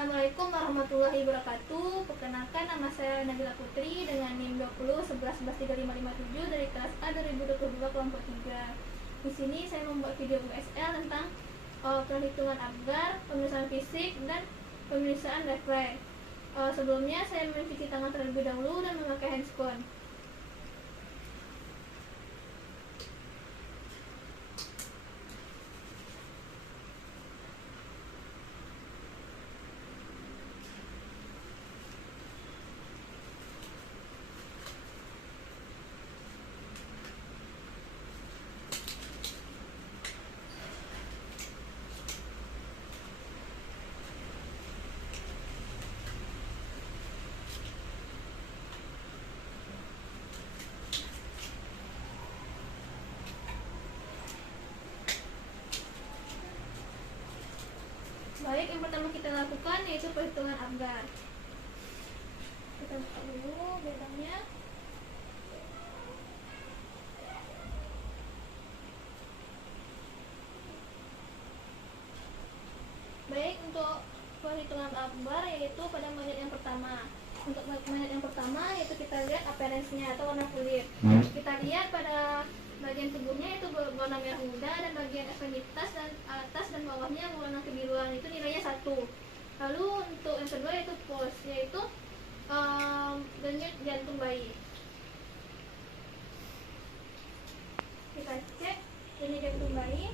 Assalamualaikum warahmatullahi wabarakatuh. Perkenalkan, nama saya Nabila Putri dengan NIM 2011113557 dari kelas A 2022 kelompok 3. Di sini saya membuat video USL tentang perhitungan Apgar, pemeriksaan fisik, dan pemeriksaan refleks. Sebelumnya saya mencuci tangan terlebih dahulu dan memakai handscone. Baik, yang pertama kita lakukan yaitu perhitungan Apgar. Kita buka dulu bedanya. Baik, untuk perhitungan Apgar yaitu pada menit yang pertama. Untuk menit yang pertama yaitu kita lihat appearance-nya atau warna kulit. Kita lihat pada bagian tubuhnya itu berwarna merah muda dan bagian ekstremitas dan atas dan bawahnya berwarna kebiruan, itu nilainya 1. Lalu untuk yang kedua yaitu pulse, yaitu denyut jantung bayi. Kita cek denyut jantung bayi.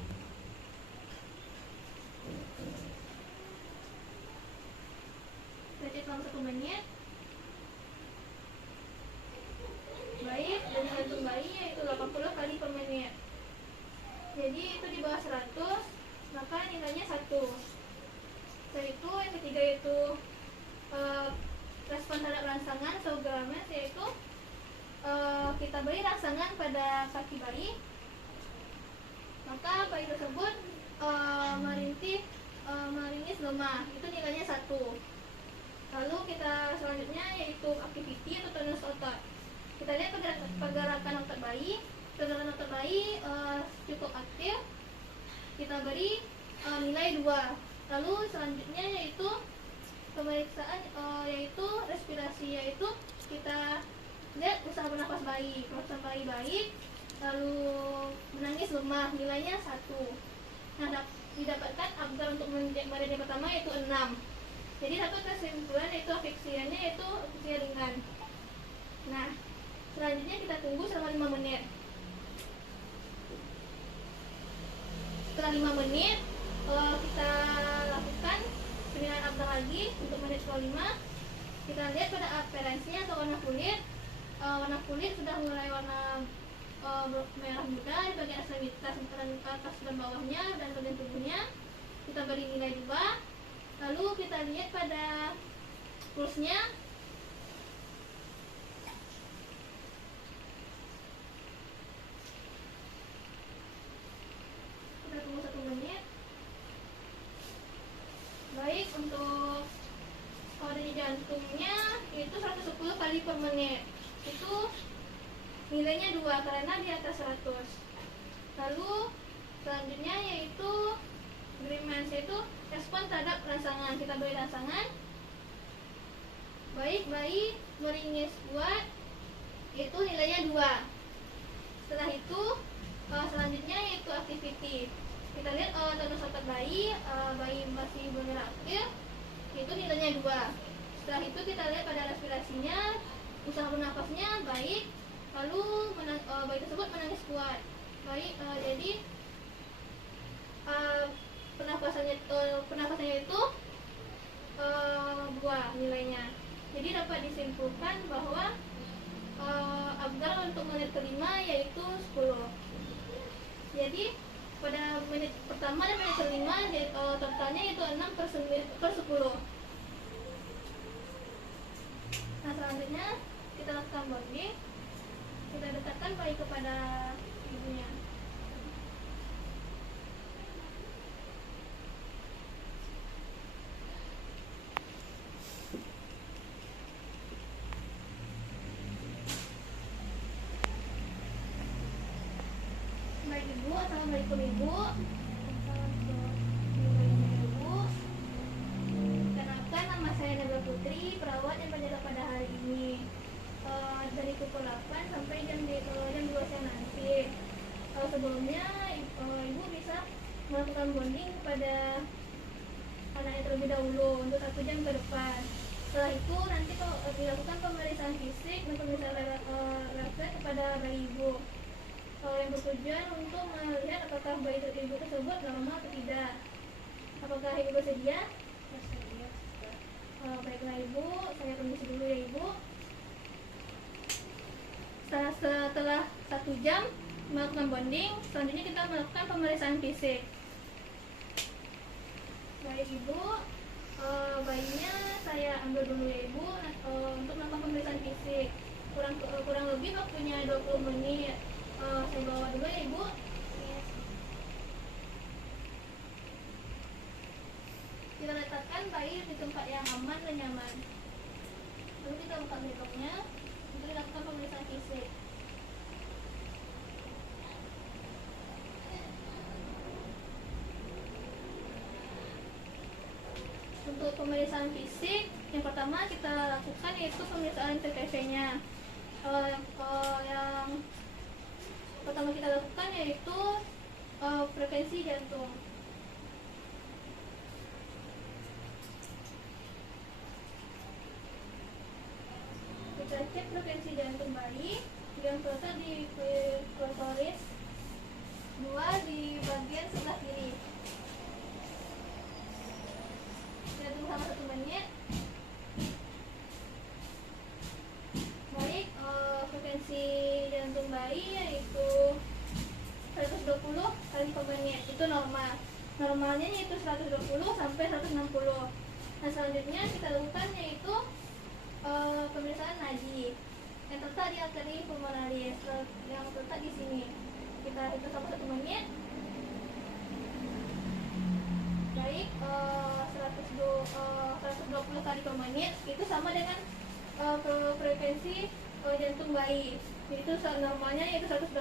Kita cek selama 1 menit. Baik, denyut jantung bayi yaitu 80 kali per menit. Jadi itu di bawah 100, maka nilainya 1. Setelah itu yang ketiga yaitu respon terhadap rangsangan Saugerman, yaitu kita beri rangsangan pada kaki bayi, maka bayi tersebut meringis lemah, itu nilainya 1. Lalu kita selanjutnya yaitu activity atau tonus otot. Kita lihat pergerakan otot bayi. Pergerakan otot bayi cukup aktif, kita beri nilai 2. Lalu selanjutnya yaitu pemeriksaan yaitu respirasi, yaitu kita lihat usaha bernafas bayi. Usaha bayi baik, lalu menangis lemah, nilainya 1. Nah, didapatkan Apgar untuk menit yang pertama yaitu 6. Jadi dapat kesimpulan yaitu afiksianya yaitu afeksia ringan. Nah, selanjutnya kita tunggu selama 5 menit. Setelah 5 menit kita lakukan penilaian Apgar lagi untuk menit ke-5. Kita lihat pada appearance-nya atau warna kulit. Warna kulit sudah mulai warna merah muda di bagian ekstremitas atas dan bawahnya dan bagian tubuhnya. Kita beri nilai 2. Lalu kita lihat pada pulse-nya. Kita tunggu 1 menit. Baik, untuk denyut jantungnya itu 110 kali per menit. Itu nilainya 2 karena di atas 100. Lalu selanjutnya yaitu Grimmans, yaitu respon terhadap rangsangan. Kita beri rangsangan. Baik, bayi meringis kuat, itu nilainya 2. Setelah itu selanjutnya yaitu activity. Kita lihat tonus otot bayi, bayi masih bergerak aktif, itu nilainya 2. Setelah itu kita lihat pada respirasinya, usaha bernafasnya baik, lalu bayi tersebut menangis kuat. Baik, jadi pernafasannya itu 2 nilainya. Jadi dapat disimpulkan bahwa Apgar untuk menit kelima yaitu 10. Jadi pada menit pertama dan menit kelima totalnya itu 6/10. Nah, selanjutnya kita lakukan bonding. Kita dekatkan bayi kepada ibunya. Baik ibu, assalamualaikum ibu. Ibu. Kenalkan, putri perawat yang berjaga pada hari ini, dari pukul 8 sampai jam 2 siang nanti. Sebelumnya ibu bisa melakukan bonding pada anaknya terlebih dahulu untuk 1 jam ke depan. Setelah itu nanti dilakukan pemeriksaan fisik dan pemeriksaan refleks kepada bayi ibu, yang bertujuan untuk melihat apakah bayi ibu tersebut normal atau tidak. Apakah ibu bersedia? Bersedia. Baiklah ibu, saya permisi dulu ya ibu. Setelah 1 jam melakukan bonding, selanjutnya kita melakukan pemeriksaan fisik. Baik ibu, bayinya saya ambil dulu ya ibu, untuk melakukan pemeriksaan fisik. Kurang lebih waktunya 20 menit. Saya bawa dulu ya ibu. Kita letakkan bayi di tempat yang aman dan nyaman. Lalu kita buka gendongnya untuk dilakukan pemeriksaan fisik. Untuk pemeriksaan fisik, yang pertama kita lakukan yaitu pemeriksaan TTV-nya. Yang pertama kita lakukan yaitu frekuensi jantung. Kita cek frekuensi jantung bayi yang terletak di klitoris 2 di bagian sebelah kiri. Kita tunggu selama 1 menit. Baik, frekuensi jantung bayi yaitu 120 kali per menit, itu normal. Normalnya yaitu 120 sampai 160. Nah, selanjutnya kita lakukan yaitu pemeriksaan nadi yang terletak di arteri pulmonaris yang terletak di sini. Kita hitung sampai 1 menit. Baik, 120 kali per menit itu sama dengan frekuensi jantung bayi. Itu normalnya yaitu 120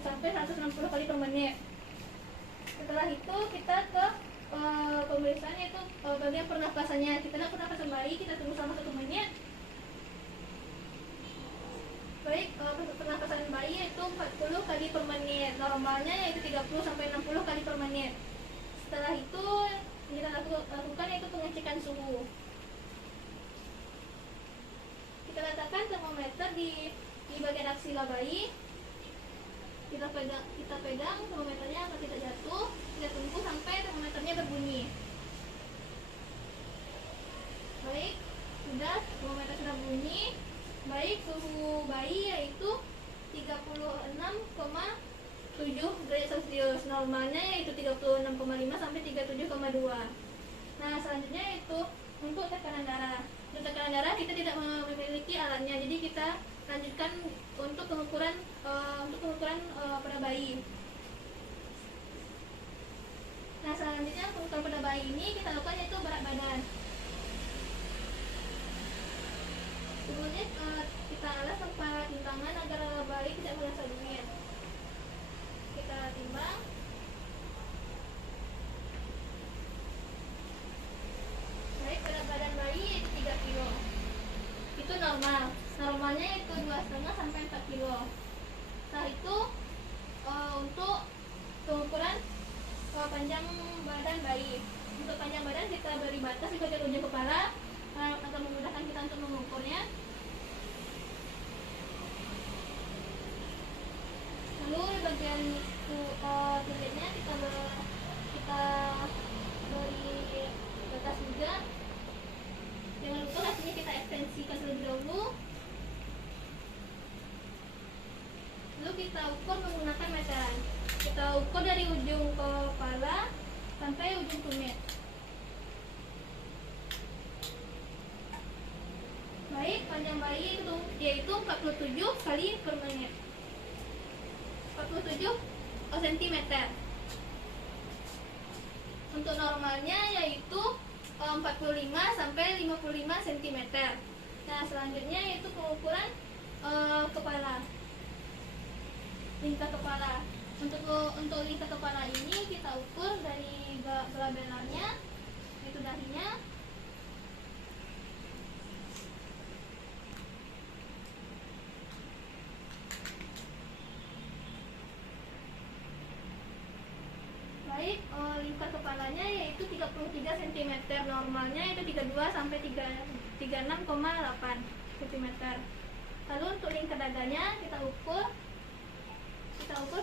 sampai 160 kali per menit. Setelah itu kita ke pemeriksaan yaitu bagian pernapasannya. Kita lihat pernapasan bayi, kita tunggu selama 1 menit. Baik, pernapasan bayi yaitu 40 kali per menit. Normalnya yaitu 30 sampai 60 kali per menit. Setelah itu kita lakukan yaitu pengecekan suhu. Kita letakkan termometer di bagian aksila bayi. Kita pegang termometernya agar tidak jatuh. Kita tunggu sampai termometernya berbunyi. Baik, sudah, termometer sudah bunyi. Baik, suhu bayi yaitu 36,7 derajat Celcius. Normalnya yaitu 36,5 sampai 37,2. Nah, selanjutnya itu untuk tekanan darah. Untuk tekanan darah kita tidak memiliki alatnya, jadi kita lanjutkan untuk pengukuran pada bayi. Nah, selanjutnya pengukuran pada bayi ini kita lakukan yaitu berat badan. Sebelumnya kita alas tempat timbangan agar bayi tidak merasa dingin. Kita timbang. Baik, berat badan bayi itu 3 kilo. Itu normal. Normalnya itu 2,5 sampai 4 kilo. Setelah itu untuk pengukuran panjang badan bayi. Untuk panjang badan kita beri batas di bagian ujung kepala agar memudahkan kita untuk mengukurnya. Lalu di bagian kulitnya kita beri batas juga. Jangan lupa kakinya kita ekstensikan terlebih dahulu. Lalu kita ukur menggunakan meteran. Kita ukur dari ujung kepala sampai ujung tumit. Baik, panjang bayi itu yaitu 47 kali per menit. 47 cm. Untuk normalnya yaitu 45 sampai 55 cm. Nah, selanjutnya yaitu pengukuran kepala. Lingkar kepala. Untuk lingkar kepala ini kita ukur dari belah belakangnya, itu dahinya, lingkar kepalanya yaitu 33 cm, normalnya itu 32 sampai 36,8 cm. Lalu untuk lingkar dadanya kita ukur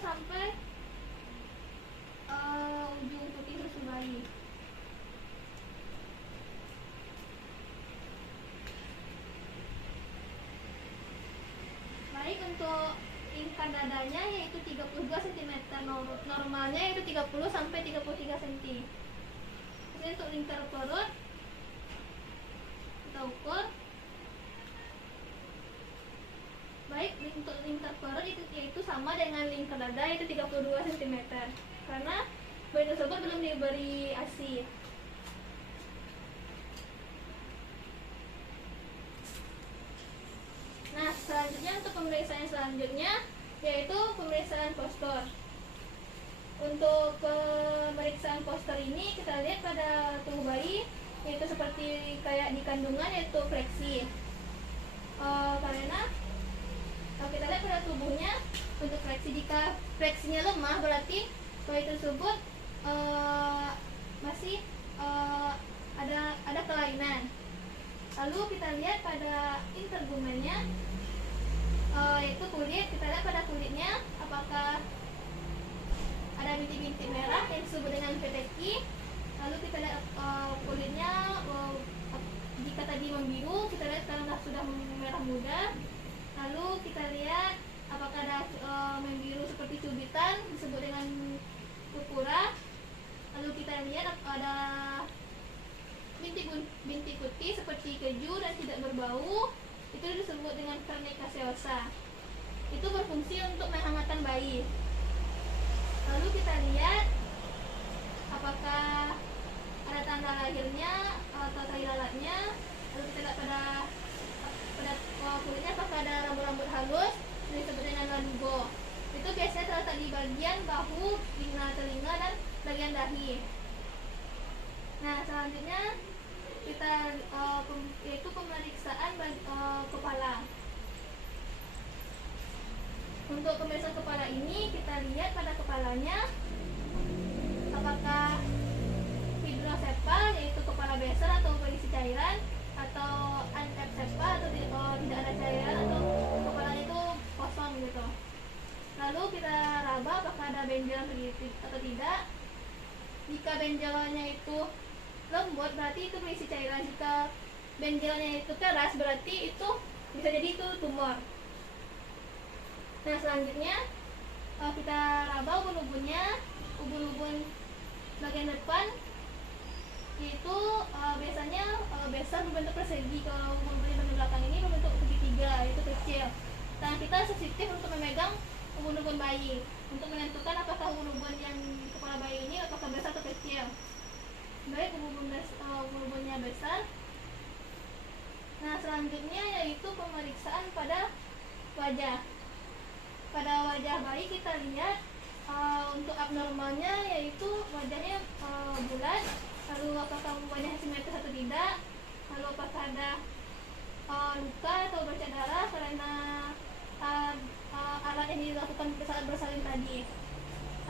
sampai ujung putih susu bayi. Baik, untuk lingkar dadanya yaitu 32 cm, normalnya yaitu 30 sampai 33 cm. Kemudian untuk lingkar perut kita ukur. Baik, untuk lingkar perut yaitu sama dengan lingkar dada, yaitu 32 cm, karena bayi tersebut belum diberi ASI. Nah, selanjutnya untuk pemeriksaan selanjutnya yaitu pemeriksaan postur. Untuk pemeriksaan postur ini kita lihat pada tubuh bayi, yaitu seperti kayak di kandungan, yaitu fleksi. Karena kalau kita lihat pada tubuhnya, untuk fleksi, jika fleksinya lemah berarti bayi tersebut masih ada kelainan. Lalu kita lihat pada intergumennya, yaitu kulit. Kita lihat pada kulitnya apakah ada bintik-bintik merah yang disebut dengan peteki. Lalu kita lihat kulitnya, jika tadi membiru, kita lihat sekarang sudah merah muda. Lalu kita lihat apakah ada membiru seperti cubitan disebut dengan purpura. Lalu kita lihat ada bintik putih seperti keju dan tidak berbau, itu disebut dengan Carneca seosa. Itu berfungsi untuk menghangatkan bayi. Lalu kita lihat apakah ada tanda lahirnya atau tai lalatnya. Lalu kita lihat pada kulitnya apakah ada rambut-rambut halus, disebut dengan lanugo. Itu biasanya terletak di bagian bahu, telinga dan bagian dahi. Nah, selanjutnya kita yaitu pemeriksaan kepala. Untuk pemeriksaan kepala ini kita lihat pada kepalanya apakah hidrosepal, yaitu kepala besar atau berisi cairan, atau ankepsepal atau tidak ada cairan, atau kepalanya itu kosong gitu. Lalu kita raba apakah ada benjolan atau tidak. Jika benjolannya itu lembut berarti itu berisi cairan. Jika benjolannya itu keras berarti itu bisa jadi itu tumor. Nah, selanjutnya kita raba ubun-ubunnya. Ubun-ubun bagian depan itu biasanya besar berbentuk persegi. Kalau ubun-ubun di belakang ini berbentuk segitiga, yaitu kecil. Dan kita sensitif untuk memegang ubun-ubun bayi untuk menentukan apakah ubun-ubun yang di kepala bayi ini apakah besar atau kecil. Baik, ubun-ubunnya besar. Nah, selanjutnya yaitu pemeriksaan pada wajah. Pada wajah bayi kita lihat untuk abnormalnya yaitu wajahnya bulat. Lalu apakah wajahnya simetris atau tidak. Lalu apakah ada luka atau bercak darah karena alat yang dilakukan saat bersalin tadi.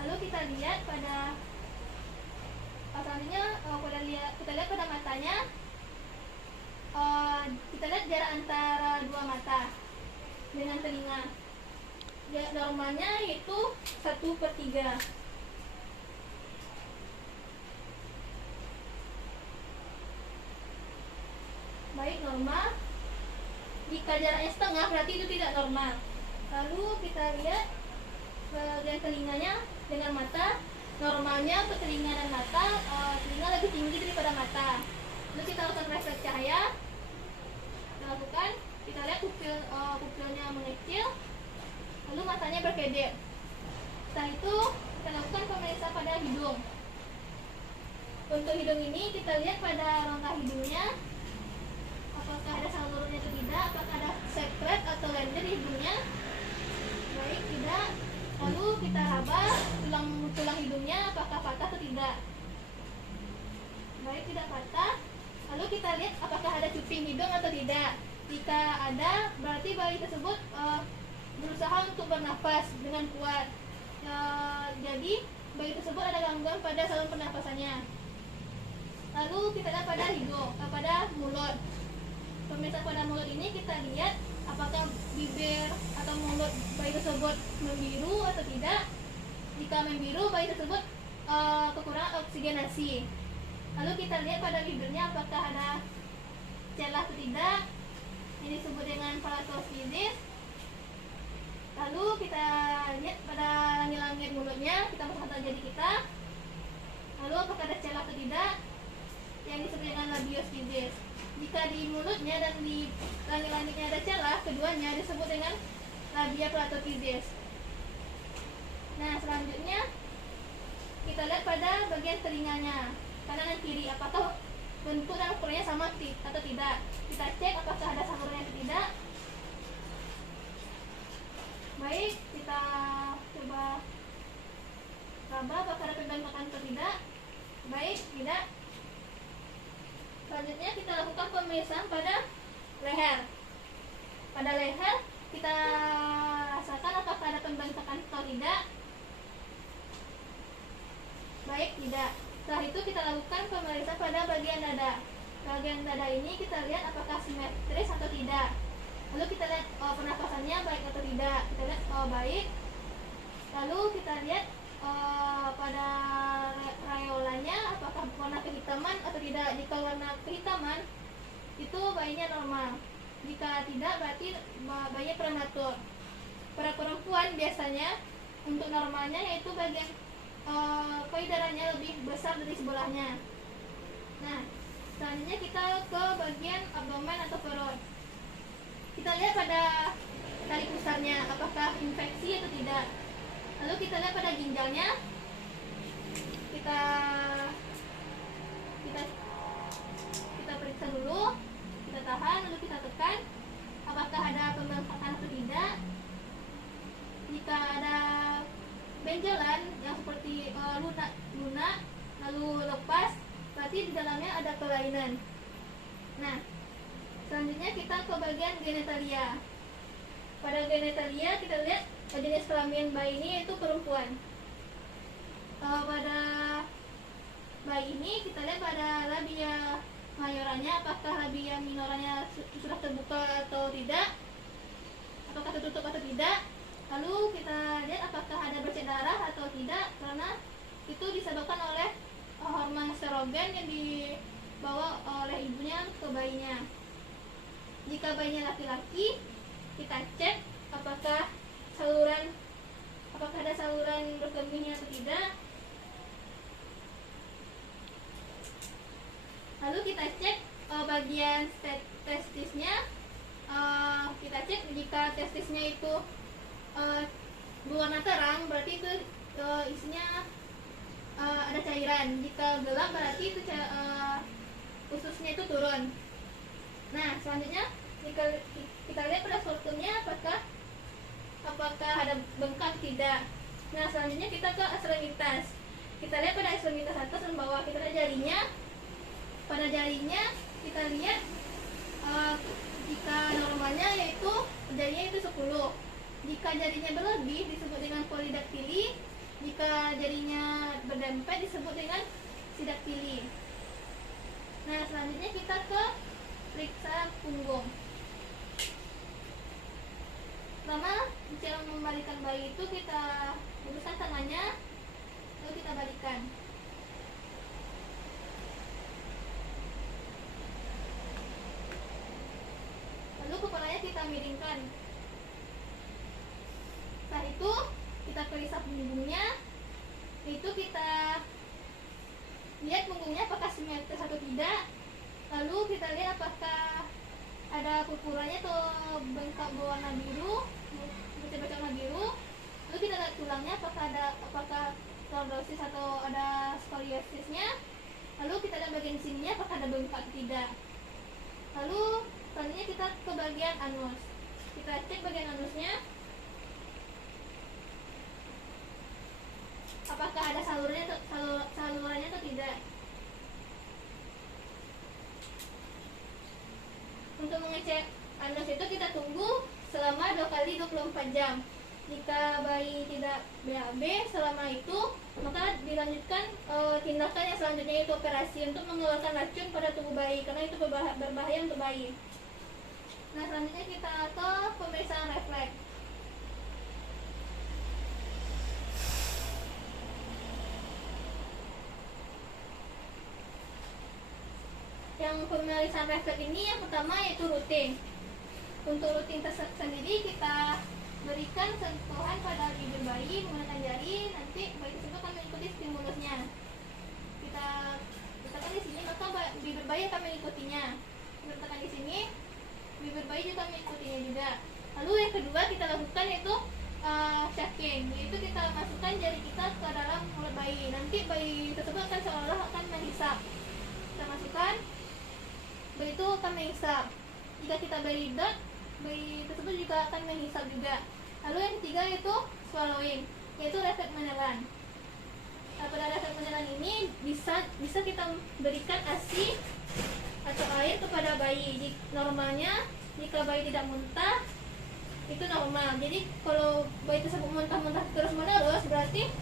Lalu kita lihat pada selanjutnya kita lihat pada matanya. Kita lihat jarak antara dua mata dengan telinga. Normalnya itu 1/3. Baik, normal. Jika jaraknya setengah berarti itu tidak normal. Lalu kita lihat bagian telinganya dengan mata. Normalnya untuk telinga dan mata, telinga lebih tinggi daripada mata. Lalu kita lakukan refleks cahaya. Kita lihat pupilnya mengecil. Lalu matanya berkedip. Setelah itu kita lakukan pemeriksaan pada hidung. Untuk hidung ini kita lihat pada rongga hidungnya apakah ada salurannya atau tidak, apakah ada sekret atau lender di hidungnya. Baik, tidak. Lalu kita raba tulang hidungnya apakah patah atau tidak. Baik, tidak patah. Lalu kita lihat apakah ada cuping hidung atau tidak. Jika ada berarti bayi tersebut berusaha untuk bernafas dengan kuat. Jadi bayi tersebut ada gangguan pada saluran pernapasannya. Lalu kita lihat pada hidung, pada mulut. Pemeriksaan pada mulut ini kita lihat apakah bibir atau mulut bayi tersebut membiru atau tidak. Jika membiru, bayi tersebut kekurangan oksigenasi. Lalu kita lihat pada bibirnya apakah ada celah atau tidak. Ini disebut dengan palatosfisis. Lalu kita lihat pada langit-langit mulutnya, kita masukkan jari kita. Lalu apakah ada celah atau tidak, yang disebut dengan labiosfisis. Jika di mulutnya dan di langit-langitnya ada celah, keduanya disebut dengan labia palatophysis. Nah, selanjutnya kita lihat pada bagian telinganya, kanan dan kiri, apakah bentuk dan ukurannya sama atau tidak. Kita cek apakah ada salurannya atau tidak. Baik, kita coba raba apakah ada pembentukan atau tidak. Baik, tidak. Selanjutnya kita lakukan pemeriksaan pada leher. Pada leher kita rasakan apakah ada pembentukan atau tidak. Baik, tidak. Setelah itu kita lakukan pemeriksaan pada bagian dada. Bagian dada ini kita lihat apakah simetris atau tidak. Lalu kita lihat pernapasannya baik atau tidak. Kita lihat baik. Lalu kita lihat pada raeolanya apakah warna kehitaman atau tidak. Jika warna kehitaman itu bayinya normal. Jika tidak berarti bayinya prematur. Pada perempuan biasanya untuk normalnya yaitu bagian payudaranya lebih besar dari sebelahnya. Nah, selanjutnya kita ke bagian abdomen atau perut. Kita lihat pada tali pusarnya apakah infeksi atau tidak. Lalu kita lihat pada ginjalnya. Kita periksa dulu. Kita tahan lalu kita tekan apakah ada pembengkakan atau tidak. Jika ada benjolan yang seperti lunak lalu lepas, berarti di dalamnya ada kelainan. Nah, selanjutnya kita ke bagian genitalia. Pada genitalia kita lihat jenis kelamin bayi ini yaitu perempuan. Pada bayi ini kita lihat pada labia mayoranya apakah labia minoranya sudah terbuka atau tidak, apakah tertutup atau tidak. Lalu kita lihat apakah ada bercak darah atau tidak, karena itu disebabkan oleh hormon estrogen yang dibawa oleh ibunya ke bayinya. Jika bayinya laki-laki, kita cek apakah ada saluran berkemihnya atau tidak. Lalu kita cek bagian testisnya. Kita cek jika testisnya itu berwarna terang, berarti itu isinya ada cairan. Jika gelap berarti itu ususnya itu turun. Nah, selanjutnya jika kita lihat pada sortumnya apakah ada bengkak tidak. Nah, selanjutnya kita ke ekstremitas. Kita lihat pada ekstremitas atas dan bawah. Kita lihat jarinya. Pada jarinya kita lihat jika normalnya yaitu jarinya itu 10. Jika jarinya berlebih disebut dengan polidaktili. Jika jarinya berdempet disebut dengan sidaktili. Nah, selanjutnya kita ke periksa punggung. Pertama, cara membalikan bayi itu kita luruskan tangannya, lalu kita balikan. Lalu kepalanya kita miringkan. Setelah itu kita periksa punggungnya. Itu kita lihat punggungnya apakah simetris atau tidak. Lalu kita lihat apakah ada purpuranya atau bengkak berwarna biru, bercak warna biru. Lalu kita lihat tulangnya apakah lordosis atau ada skoliosisnya. Lalu kita lihat bagian sininya apakah ada bengkak atau tidak. Lalu selanjutnya kita ke bagian anus. Kita cek bagian anusnya apakah ada salurannya atau tidak. Untuk mengecek anus itu kita tunggu selama 2 kali 24 jam. Jika bayi tidak BAB selama itu, maka dilanjutkan tindakan yang selanjutnya, yaitu operasi untuk mengeluarkan racun pada tubuh bayi, karena itu berbahaya untuk bayi. Nah, selanjutnya kita ke pemeriksaan refleks. Yang pemeriksaan refleks ini yang pertama yaitu rutin. Untuk rutin sendiri kita berikan sentuhan pada bibir bayi menggunakan jari. Nanti bayi tersebut akan mengikuti stimulusnya. Kita letakkan di sini, maka bibir bayi akan mengikutinya. Kita letakkan di sini, bibir bayi juga mengikutinya juga. Lalu yang kedua kita lakukan yaitu shaking, yaitu kita masukkan jari kita ke dalam mulut bayi. Nanti bayi tersebut akan seolah akan menghisap. Kita masukkan, bayi itu akan menghisap. Jika kita beri lidah, bayi tersebut juga akan menghisap juga. Lalu yang ketiga yaitu swallowing, yaitu refleks menelan. Nah, pada refleks menelan ini bisa kita berikan ASI atau air kepada bayi. Normalnya jika bayi tidak muntah itu normal. Jadi kalau bayi tersebut muntah-muntah terus menerus, berarti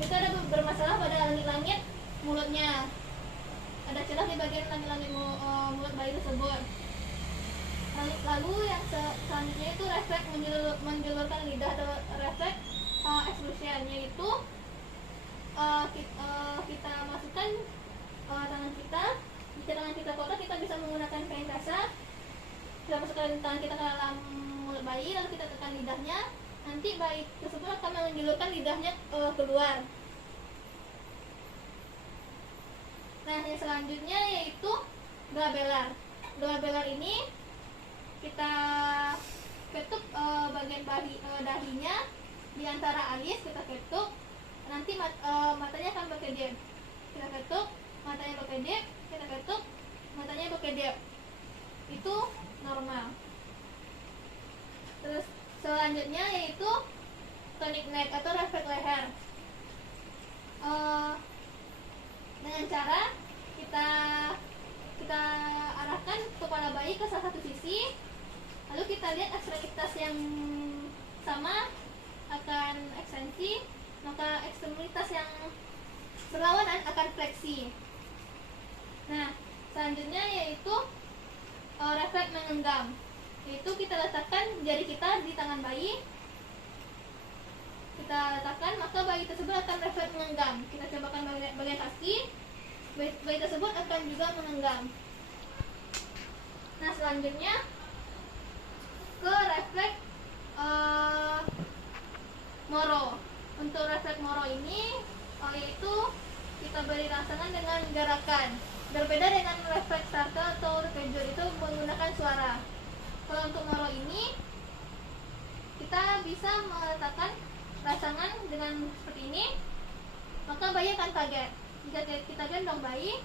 itu ada bermasalah pada langit-langit mulutnya. Ada celah di bagian langit-langit mulut bayi tersebut. Lalu yang selanjutnya itu refleks menjulurkan lidah atau refleks exclusion, yaitu kita masukkan tangan kita. Jika tangan kita kotor, kita bisa menggunakan kain basah. Kita masukkan tangan kita ke dalam mulut bayi, lalu kita tekan lidahnya. Nanti bayi tersebut akan menjulurkan lidahnya keluar. Nah, yang selanjutnya yaitu glabellar. Glabellar ini kita ketuk bagian dahinya di antara alis, kita ketuk. Nanti matanya akan berkedip. Kita ketuk, matanya berkedip. Kita ketuk, matanya berkedip. Itu normal. Terus selanjutnya yaitu tonic neck atau refleks leher. Dengan cara kita arahkan kepala bayi ke salah satu sisi, lalu kita lihat ekstremitas yang sama akan ekstensi, maka ekstremitas yang berlawanan akan fleksi. Nah, selanjutnya yaitu refleks menggenggam, yaitu kita letakkan jari kita di tangan bayi, kita letakkan, maka bayi tersebut akan refleks menggenggam. Kita cobakan bagian kaki, bayi tersebut akan juga menggenggam. Nah, selanjutnya ke refleks moro. Untuk refleks moro ini yaitu kita beri rangsangan dengan gerakan. Berbeda dengan refleks startle atau terkejut, itu menggunakan suara. Kalau untuk moro ini kita bisa meletakkan rangsangan dengan seperti ini, maka bayi akan kaget. Jika kita gendong bayi,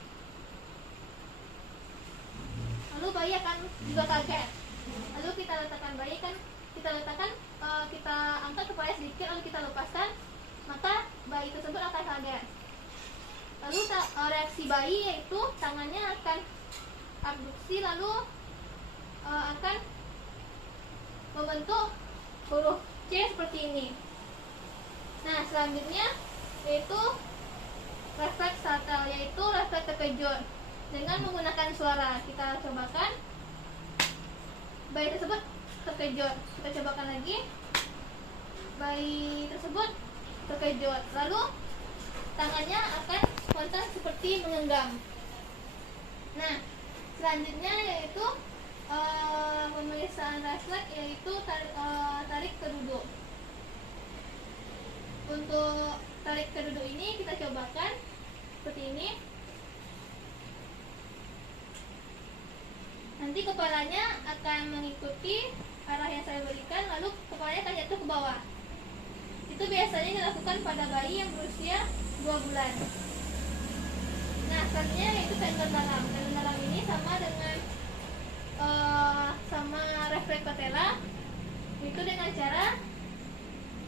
lalu bayi akan juga kaget. Lalu kita letakkan bayi kita angkat kepala sedikit, lalu kita lepaskan, maka bayi tersebut akan kaget. Lalu reaksi bayi yaitu tangannya akan abduksi, lalu akan membentuk huruf C seperti ini. Nah, selanjutnya yaitu refleks startle, yaitu refleks terkejut dengan menggunakan suara. Kita cobakan, bayi tersebut terkejut. Kita cobakan lagi, bayi tersebut terkejut. Lalu tangannya akan spontan seperti menggenggam. Nah, selanjutnya yaitu pemeriksaan refleks, yaitu tarik ke duduk. Untuk tarik ke duduk ini kita cobakan seperti ini. Nanti kepalanya akan mengikuti arah yang saya berikan, lalu kepalanya akan jatuh ke bawah. Itu biasanya dilakukan pada bayi yang berusia 2 bulan. Nah, selanjutnya yaitu tendon dalam. Tendon dalam ini sama dengan sama refleks patella, itu dengan cara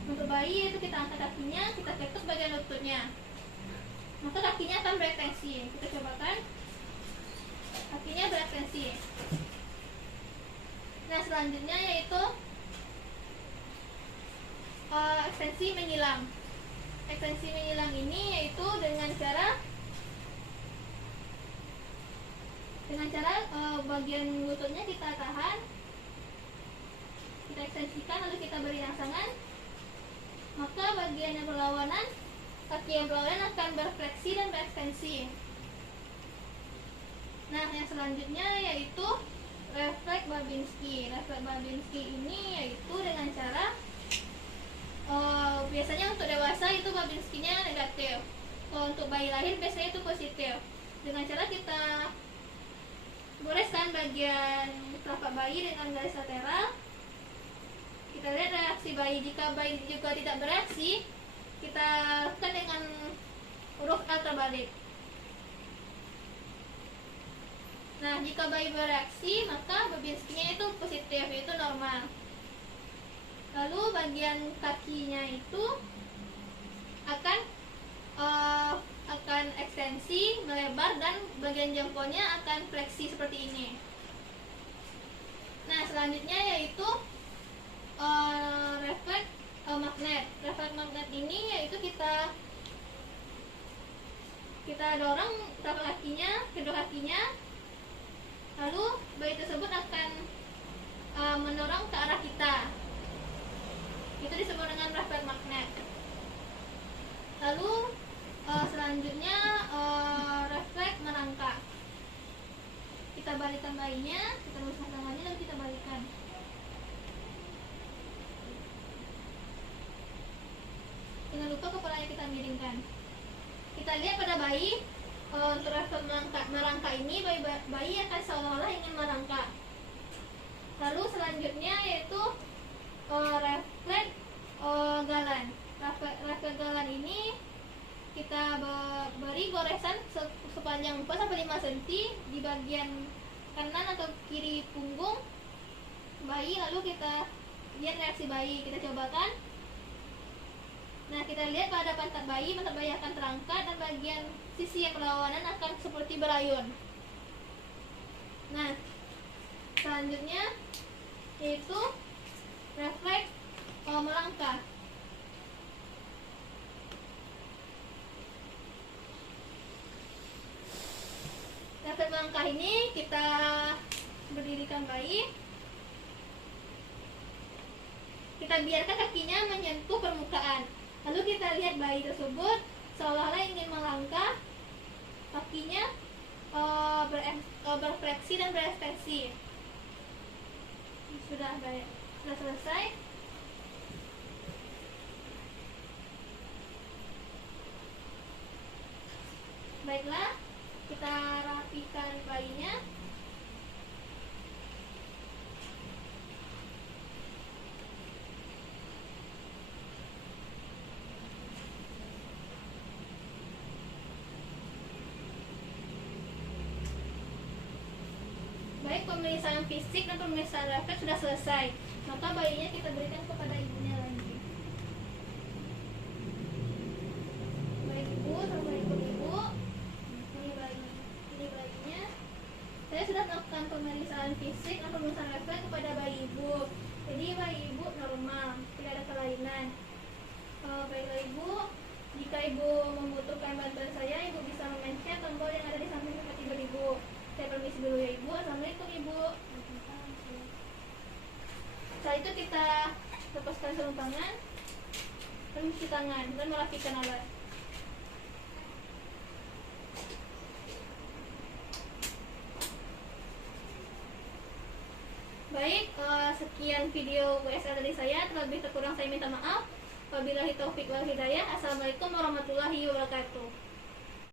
untuk bayi itu kita angkat kakinya, kita ketuk bagian lututnya, maka kakinya akan berekstensi. Kita cobakan, kakinya berekstensi. Nah, selanjutnya yaitu ekstensi menyilang. Ekstensi menyilang ini yaitu dengan cara bagian lututnya kita tahan, kita ekstensikan lalu kita beri rangsangan, maka bagian yang berlawanan, kaki yang berlawanan akan berfleksi dan berekstensi. Nah, yang selanjutnya yaitu refleks Babinski. Refleks Babinski ini yaitu dengan cara biasanya untuk dewasa itu Babinskinya negatif. Kalau untuk bayi lahir biasanya itu positif. Dengan cara kita goreskan bagian telapak bayi dengan garis lateral. Kita lihat reaksi bayi. Jika bayi juga tidak bereaksi, kita lakukan dengan huruf L terbalik. Nah, jika bayi bereaksi, maka Babinskinya itu positif, yaitu normal. Lalu bagian kakinya itu akan ekstensi, melebar, dan bagian jempolnya akan fleksi seperti ini. Nah, selanjutnya yaitu refleks magnet. Refleks magnet ini yaitu kita dorong kedua kakinya, lalu bayi tersebut akan mendorong ke arah kita. Itu disebut dengan refleks magnet. Lalu selanjutnya refleks merangkak. Kita balikkan bayinya, kita luruskan tangannya, lalu kita balikkan. Jangan lupa kepalanya kita miringkan. Kita lihat pada bayi, untuk refleks merangkak ini bayi akan seolah-olah ingin merangkak. Lalu selanjutnya yaitu refleks galan. Refleks galan ini kita beri goresan sepanjang 4-5 cm di bagian kanan atau kiri punggung bayi, lalu kita lihat reaksi bayi. Kita cobakan. Nah, kita lihat pada pantat bayi akan terangkat dan bagian sisi yang berlawanan akan seperti berayun. Nah, selanjutnya yaitu refleks melangkah. Refleks melangkah ini kita berdirikan bayi. Kita biarkan kakinya menyentuh permukaan. Lalu kita lihat bayi tersebut seolah-olah ingin melangkah, kakinya berfleksi dan berekstensi. Sudah selesai. Baiklah, kita rapikan bayinya. Baik, pemeriksaan fisik dan pemeriksaan refleks sudah selesai. Maka bayinya kita berikan kepada ibunya lagi. Baik ibu, assalamualaikum ibu. Ini bayinya. Saya sudah melakukan pemeriksaan fisik dan pemeriksaan refleks kepada bayi ibu. Jadi bayi ibu normal, tidak ada kelainan. Baiklah ibu, jika ibu membutuhkan bantuan saya, ibu bisa memencet tombol yang ada di samping tempat tidur ibu. Saya permisi dulu ya ibu. Assalamualaikum ibu. Setelah itu kita lepaskan sarung tangan, mencuci tangan, dan merapikan alat. Baik, sekian video WSA dari saya. Terlebih terkurang saya minta maaf. Wabillahi taufik wal hidayah. Assalamualaikum warahmatullahi wabarakatuh.